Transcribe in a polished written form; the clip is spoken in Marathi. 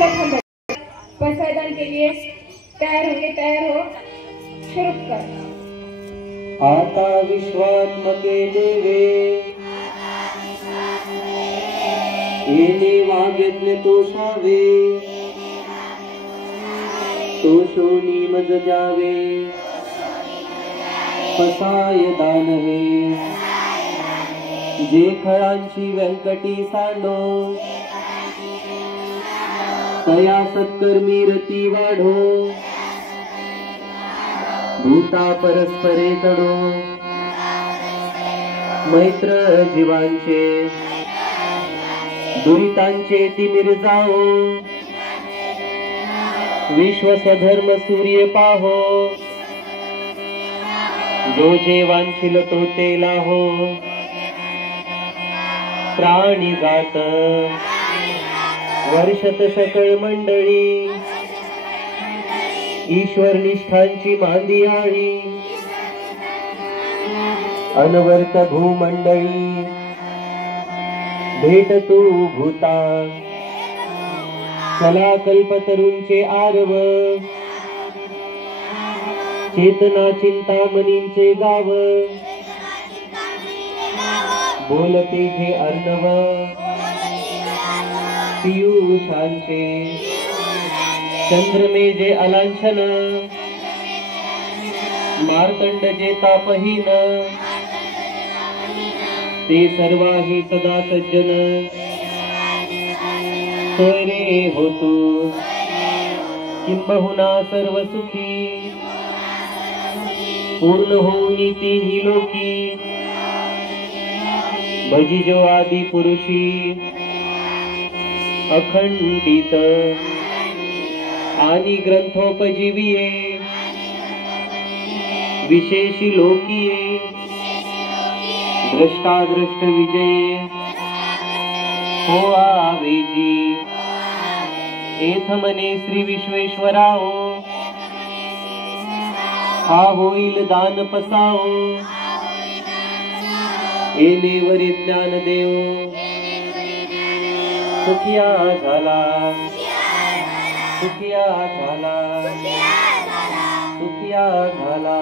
पैसादान के लिए तैयार हो शुरू कर। आता विश्वात्मके देवे येणे वाग्यज्ञ तोषावे तोषोनी मज जावे पसाय दानवे जे खळांची व्यंकटी सांडो तया सत्कर्मी रती वाढो भूता परस्परे जडो मैत्र जीवांचे दुरितांचे तिमिर जाओ विश्व स्वधर्म सूर्य पाहो जो जे वांछिल तो ते लाहो प्राणी जात वर्षत सकळ मंडळी ईश्वर निष्ठांची मांदी आळी अनवर्त भूमंडळी भेट तू भूता चला कल्पतरूंचे आरव चेतना चिंतामणींचे गाव बोलते जे अर्णव पियुषांचे चंद्रमे जे अलांछन मार्तंड जे तापहीन ते सर्वाही सदा सज्जन सोय रे होतो किंबहुना सर्व सुखी पूर्ण होऊनी तीही लोकी भजी जो आदि पुरुषी अखंडित आणि ग्रंथोपजीविये विशेषी लोकीये दृष्टादृष्ट विजये हो आवेजी एथ मने श्री विश्वेश्वराओ हा होईल दान पसाओ येणे वरी ज्ञान देव सुखिया झाला सुखिया झाला सुखिया झाला